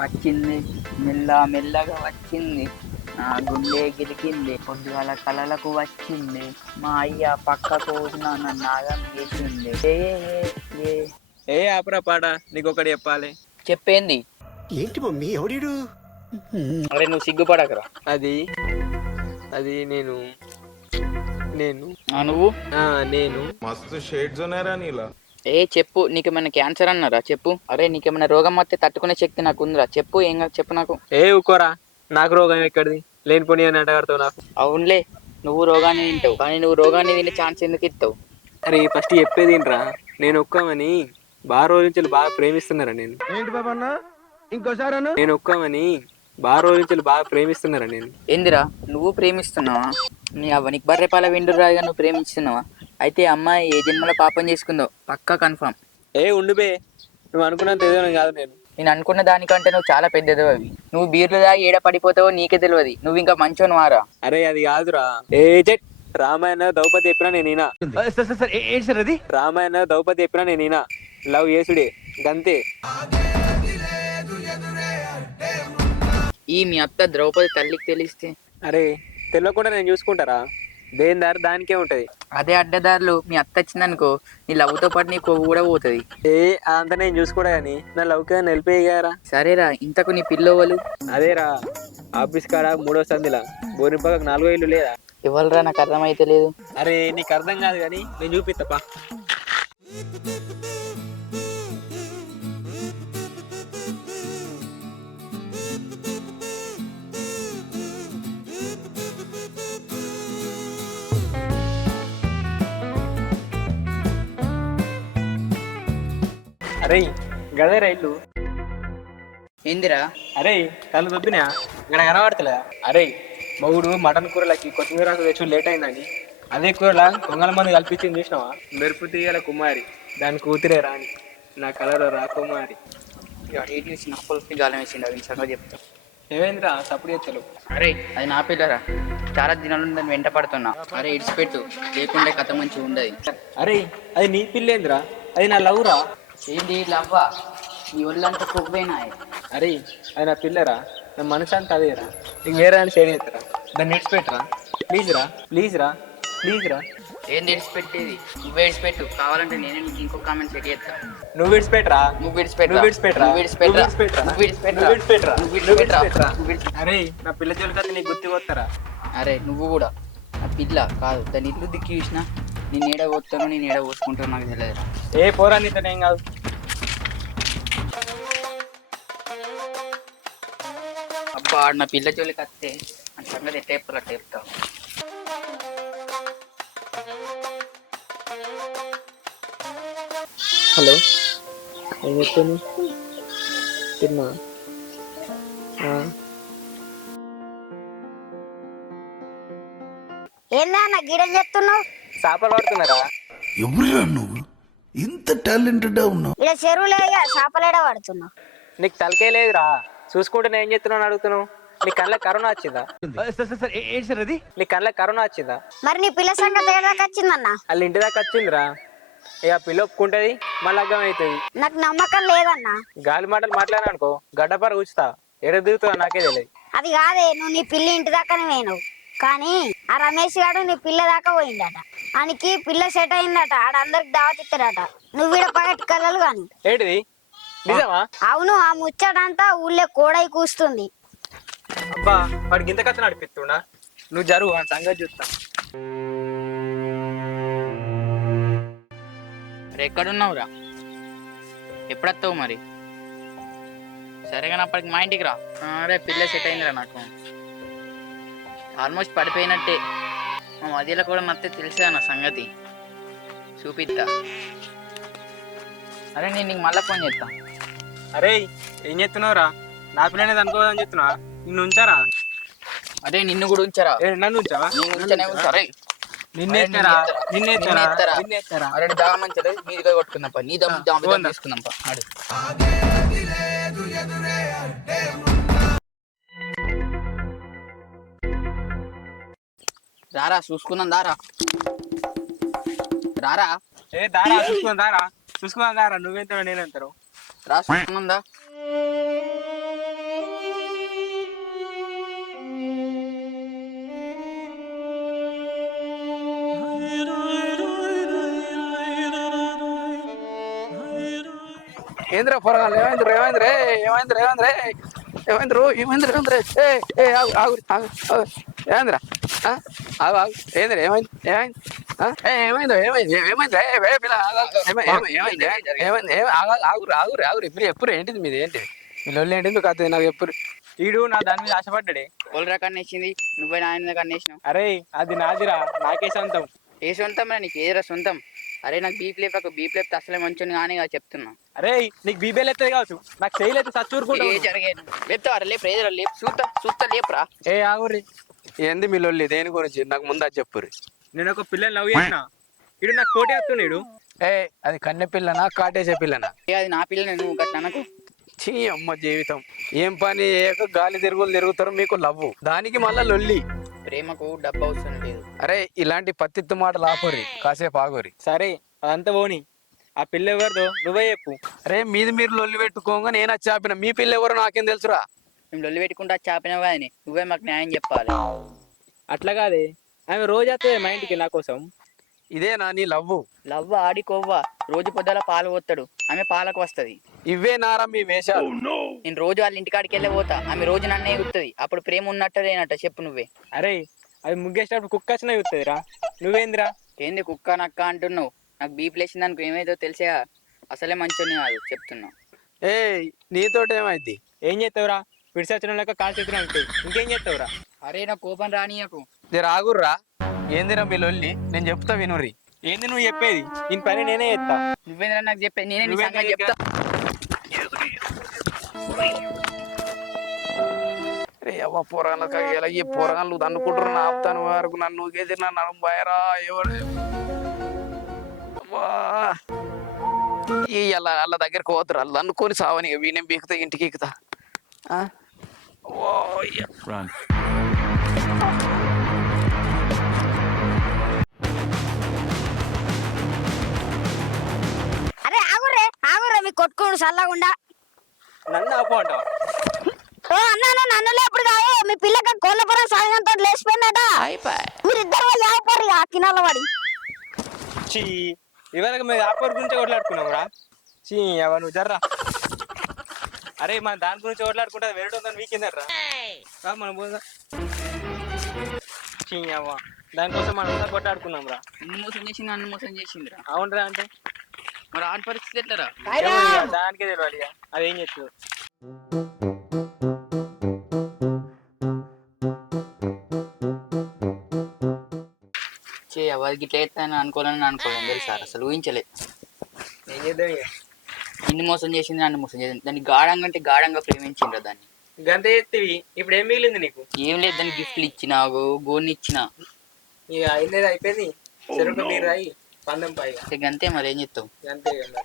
వచ్చింది. మెల్లగా వచ్చింది. నా గుండె గిలికింది. పొద్దుగాల కలలకు వచ్చింది. మా అయ్య పక్కకు నన్ను నాగం చేసింది. ఏ ఏ ఏ ఆపరా పాట, నీకొకటి చెప్పాలి. చెప్పేంది? ఏంటి మమ్మీ ఎవడీడు? అరే నువ్వు సిగ్గుపడకరా. అది అది నేను నేను నువ్వు నేను मस्त शेड जो नाही राणीला చెప్పు. నీకేమైనా క్యాన్సర్ అన్నారా? చెప్పు. అరే నీకేమైనా రోగం వస్తే తట్టుకునే శక్తి నాకు ఉందిరా. చెప్పు. ఏం కాదు చెప్పు నాకు. ఊకోరా, నాకు రోగం ఎక్కడిది? లేనిపోని అని అంటగడతావు నాకు. అవునులే, నువ్వు రోగాన్ని తింటావు, కానీ నువ్వు రోగాన్ని తినే ఛాన్స్ ఎందుకు ఇస్తావు? అరే ఫస్ట్ చెప్పేది ఏంట్రా, నేను ఒక్కమని బాగా రోజు నుంచి బాగా ప్రేమిస్తున్నారా నేను. ఏంటి బాబా అన్న ఇంకోసారి నేను ఒక్కమని బాగా రోజు నుంచి బాగా ప్రేమిస్తున్నారా నేను. ఏందిరా నువ్వు ప్రేమిస్తున్నావా? నీ నీకు బర్రెపాల వెండురాగా నువ్వు ప్రేమిస్తున్నావా? అయితే అమ్మాయి ఏ జన్మలో పాపం చేసుకుందో పక్కా కన్ఫర్మ్. ఉండిపోయి, నువ్వు అనుకున్నంత ఏదో కాదు నేను. నేను అనుకున్న దానికంటే నువ్వు చాలా పెద్దదో. అవి నువ్వు బీర్లు దాగి ఏడ పడిపోతావో నీకే తెలియదు. నువ్వు ఇంకా మంచోను వారా. అరే అది కాదురా. రామాయణ ద్రౌపది చెప్పినా నేనేనా? అది రామాయణ ద్రౌపది చెప్పినా నేనేనా? లవ్ యేసుడే గంతే. ఈ మీ అత్త ద్రౌపది తల్లికి తెలిస్తే? అరే తెలియకుండా నేను చూసుకుంటారా? దేని దారి దానికే ఉంటది. అదే అడ్డదారులు మీ అత్త వచ్చిందనుకో, నీ లవ్తో పాటు నీ కొవ్వు కూడా పోతుంది. అదంతా నేను చూసుకోడా కానీ నా లవ్కి నిలిపేయగారా. సరేరా, ఇంతకు నీ పిల్లవాళ్ళు? అదేరా, ఆఫీస్ కాడ 3వ సందిలా బోరింపక 4వ ఇల్లు లేదా? ఇవ్వలరా, నాకు అర్థమైతే లేదు. అరే నీకు అర్థం కాదు కానీ నేను చూపిస్తాపా. అరే గదేరా ఇల్లు. ఏందిరా? అరే కళ్ళు దొబ్బినా ఇక్కడ కనబడతలే. అరే మగుడు మటన్ కూరలకి కొత్తిమీర తెచ్చు లేట్ అయిందని అదే కూరలా దొంగల మంది కల్పించింది చూసినావా? మెరుపు తీగల కుమారి, దాని కూతురే రాని, నా కలర్ రాకుమారి. గాలం వేసిండు, అది సంగతి చెప్తా. ఏమైందిరా తప్పుడు చేస్తలు? అరే అది నా పిల్లరా, చాలా దినాలు దాన్ని వెంట పడుతున్నా. అరే ఇడిచిపెట్టు, లేకుంటే కథ మంచిగా ఉండదు. అరే అది నీ పిల్లేందిరా, అది నా లవ్రా. ఏంటి లవ్వా? నీ ఒళ్ళంతా కొవ్వేనా? అరే అది నా పిల్లరా, నా మనసు అంతా అదేరా. నీకు వేరే అని షేర్ చేస్తారా? దాన్ని ఇడిచిపెట్టరా ప్లీజ్ రా, ప్లీజ్ రా, ప్లీజ్ రా. ఏం తెలిసిపెట్టేది? నువ్వే ఇడిచిపెట్టు, కావాలంటే నేనే నీకు ఇంకో కామెంట్ సెట్ చేస్తా. నువ్వు విడిచిపెట్టరా, నువ్వు విడిచిపెట్టు, నువ్వు విడిచిపెట్టరా, నువ్వు విడిచిపెట్టు, నువ్వు నువ్వు విడిచిపెట్టరా, నువ్వు విడిచిపెట్టరా. అరే నా పిల్ల జోలికి నీకు గుర్తు పోతారా? అరే నువ్వు కూడా ఆ పిల్ల కాదు, దాని ఇల్లు దిక్కి చూసినా నేను ఏడ పోతానో నేను ఏడ పోసుకుంటానో నాకు తెలియదు. పోరా నీతో ఏం కాదు. అబ్బా నా పిల్ల జోలికి వస్తే నా సంగతి ఎట్టేపులా టేపుతావు. హలో, ఏం చెప్తాను? తిన్నా? ఏందా నా గిడని చెప్తున్నావు? చేపలు పడుతున్నారా? ఎవరురా నువ్వు ఇంత టాలెంటెడ్ ఉన్నావు? ఇక్కడ చెరువులే చేపలేడ పడుతున్నావు. నీకు తలకే లేదురా, చూసుకుంటే నేను ఏం చెప్తున్నాను అడుగుతున్నావు. నీ కళ్ళకి కరోనా వచ్చిందా? అది నీ కళ్ళకి కరోనా వచ్చిందా? మరి నీ పిల్ల సంగతి ఏడాకి వచ్చిందన్న? వాళ్ళ ఇంటి దాకా వచ్చిందిరా. ఇక పిల్ల ఒప్పుకుంటది, మళ్ళీ అగ్గం అవుతుంది. నాకు నమ్మకం లేదన్నా. గాలి మాటలు మాట్లాడినా అనుకో గడ్డపార కూర్చుతా, ఎడ దిగుతుందా నాకే తెలియదు. అది కాదే, నువ్వు నీ పిల్ల ఇంటి దాకానే పోయినావు, కానీ ఆ రమేష్ గారు నీ పిల్ల దాకా పోయిందట. ఆయనకి పిల్ల సెట్ అయిందట, ఆడందరికి దావత్ ఇస్తాడట. నువ్వు వీడ పగటి కలలు గాని. ఏంటిది నిజమా? అవును, ఆ ముచ్చటంతా ఊళ్ళో కోడై కూస్తుంది. అబ్బా వాడికి ఇంత కథ నడిపిస్తున్నా. నువ్వు జరువు, ఆ సంగతి చూస్తా. ఎక్కడున్నావురా? ఎప్పుడొస్తావు మరి? సరేగా అప్పటికి మా ఇంటికి రా. అరే పిల్ల సెట్ అయిందిరా, నాకు ఆల్మోస్ట్ పడిపోయినట్టే. మా మధ్యలో కూడా నత్తే తెలుసా నా సంగతి, చూపిస్తా. అరే నేను నీకు మళ్ళీ ఫోన్ చేస్తా. అరే ఏం చెప్తున్నావురా? నా పిల్లనేది అనుకోదని చెప్తున్నా, నిన్ను ఉంచారా? అరే నిన్ను కూడా ఉంచారా? నన్ను ఉంచావా? సరే నిన్నేస్తారా? అరే దాగా మంచిది, మీదిగా కొట్టుకుందాం పా. నీ దమ్ము తీసుకుందాం పా. అడు రారా చూసుకుందాం, దారా రారా. చూసుకుందాం దారా. నువ్వెంత నేనంటారు? రా చూసుకుందా. ఏంద్రా పొరగాలి ఏమైంది ఏమైంది ఏమైంది ఏమైంది ఏమైంది ఏమైంది ఏమైంది ఏ ఆగు ఆగు ఆగు ఏమైందిరా ఆగు ఆగు ఏంద్రా ఏమైంది ఏమైంది ఏమైంది ఏమైంది ఏమైంది ఏమైంది ఏమైంది ఆగురు ఆగురు ఆగురు ఎప్పుడు ఎప్పుడు ఏంటిది మీది ఏంటిది మీ లొల్లి ఏంటిది కాదు నాకు ఎప్పుడు ఈడు నా దాని మీద ఆశపడ్డాడే. పొలరా కన్నేసింది నువ్వే నాయన కన్నేసినావు. అరే అది నాదిరా, నాకే సొంతం. ఏ సొంతం రా నీకు? ఏరా సొంతం? అరే నాకు బీప్ లేపితే అసలే మంచిని కానీ చెప్తున్నా. అరే నీకు బీబీఎల్ ఎత్తది కావచ్చు, నాకు చేయలేదు చచ్చూరుకుంటా. ఏ జరిగేది లేపుతావరా? లేపు రేజరా లేపు చూస్తా లేపురా. ఏ ఆగురి ఏంది మీ లొల్లి దేని గురించి నాకు ముందు అది చెప్పుర్రి. నేను ఒక పిల్లని లవ్ చేసిన, ఇడు నాకు పోటీ వస్తున్నాడు. ఏ అది కన్నె పిల్లనా కాటేసే పిల్లనా? ఏ అది నా పిల్ల, నువ్వు గట్లనకు. చీ అమ్మ జీవితం ఏం పని చేయక గాలి తిరుగుతారు మీకు లవ్వు, దానికి మళ్ళా లొల్లి. ప్రేమకు డబ్బు అవసరం లేదు. అరే ఇలాంటి పత్తిత్తు మాటలు ఆపురి కాసేపు ఆగురి. సరే అదంతా పోని, ఆ పిల్ల ఎవరిదో నువ్వే చెప్పు. అరే మీది మీరు లొల్లి పెట్టుకోగా నేను వచ్చి ఆపిన, మీ పిల్ల ఎవరు నాకేం తెలుసురా? మేము లొల్లి పెట్టుకుంటా చాపినావు కానీ నువ్వే మాకు న్యాయం చెప్పాలి. అట్లా కాదే, ఆమె రోజు వస్తుంది మా ఇంటికి నా కోసం. ఇదేనా నీ లవ్వు? లవ్వ ఆడి కొవ్వ, రోజు పొద్దుల పాలు పోతాడు, ఆమె పాలకు వస్తుంది. ఇవే నారా మీ వేషాలు? నేను రోజు వాళ్ళ ఇంటికాడికి వెళ్ళే పోతా, ఆమె రోజు నన్ను ఎగుతుంది. అప్పుడు ప్రేమ ఉన్నట్టు లేనట్ట చెప్పు నువ్వే. అరే అది ముగ్గేసినప్పుడు కుక్క వచ్చినా చూస్తుందిరా, నువ్వేందిరా? ఏంది కుక్క నక్క అంటున్నావు? నాకు బీప్ లేచింది అనుకో ఏమైందో తెలిసా? అసలే మంచిని కాదు చెప్తున్నా. ఏ నీతోటి ఏమైంది? ఏం చేస్తావురా? విడిసొచ్చిన లెక్క కాల్ చేతున్నా ఇంకేం చేస్తావురా? అరే నా కోపం రానియకు. జర ఆగుర్రా. ఏందిరా మీ లొల్లి? నేను చెప్తా వినుర్రి. ఏంది నువ్వు చెప్పేది? దీని పని నేనే చేస్తా. నువ్వేంద్రా నాకు చెప్పేది? నేనే నీ సంగతి చెప్తా. రే అవ్వ పోరాళ్ళకి ఎలా ఈ పోరాళ్ళు అనుకుంటారు ఆపుతాను వరకు నన్ను గేది నన్ను భయరా ఎవరు ఈ అలా వాళ్ళ దగ్గరికి పోతారు, వాళ్ళు అనుకొని సావని వీణేం బీకుతా ఇంటికి ఎక్కుతా. అరే ఆగుర్రే మీ కొట్టుకోడు చల్లకుండా. నన్ను ఆపు అంటావా? ఓ అన్నా నన్ను లేపుడు కాదు, మీ పిల్లకి కోళ్ళపురం సాయంతో లేచిపోయిందట. మీరిద్దరు లేకపోరు కినాల పడి. చీ ఇవాళ మేము ఆపర్ గురించి కొట్లాడుకున్నాం రా. చీ అవ నువ్వు జర్రా. అరే మన దాని గురించి కొట్లాడుకుంటా వేరే వీకెందర్రా మనం పోదా. చీ అవ్వ దానికోసం మనం కొట్లాడుకున్నాం రా. నిన్ను మోసం చేసింది, నన్ను మోసం చేసిందిరా. అవునరా అంటే మరి ఆడి పరిస్థితి ఎట్లరా? దానికే తెలియాలి అదేం చెప్తుంది. అది గిట్ల ఎత్తాను అనుకోలేను తెలుసా? అసలు ఊహించలే. ఏం చేద్దాం ఇక. నిన్ను మోసం చేసింది, నన్ను మోసం చేసింది. దాన్ని గాఢంగా అంటే గాఢంగా ప్రేమించిండ్రా దాన్ని. గంత ఎత్తివి ఇప్పుడు ఏం మిగిలింది నీకు? ఏం లేదు, దానికి గిఫ్ట్లు ఇచ్చినా, గోన్ని ఇచ్చినా. ఇక అయింది అయిపోయింది. చెరుకు మీరు రాయి పందెం పై గంతే మరి ఏం చెప్తావు? అంతే కదా.